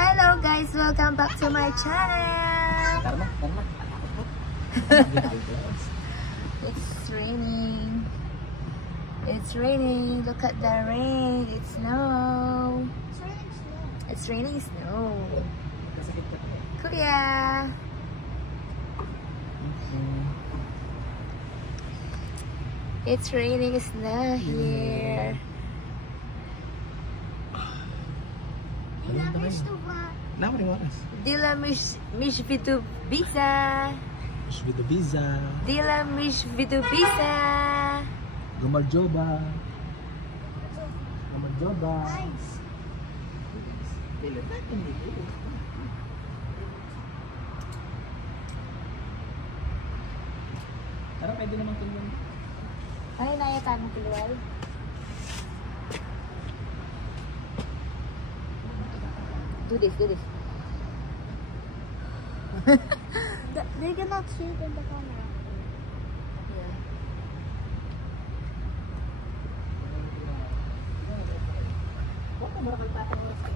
Hello guys, welcome back to my channel. It's raining. It's raining. Look at the rain. It's snow. It's raining snow. Kuya. It's raining snow here. Dila mish vitu bisa. Shvido Biza. Dila mish vitu bisa. Gamarjoba. Gamarjoba. Tara, pwede naman tulungan. Ay, naya ka mo keluar. Do this, do this. They cannot see it in the camera. Yeah. Wala, marakal tatang oras.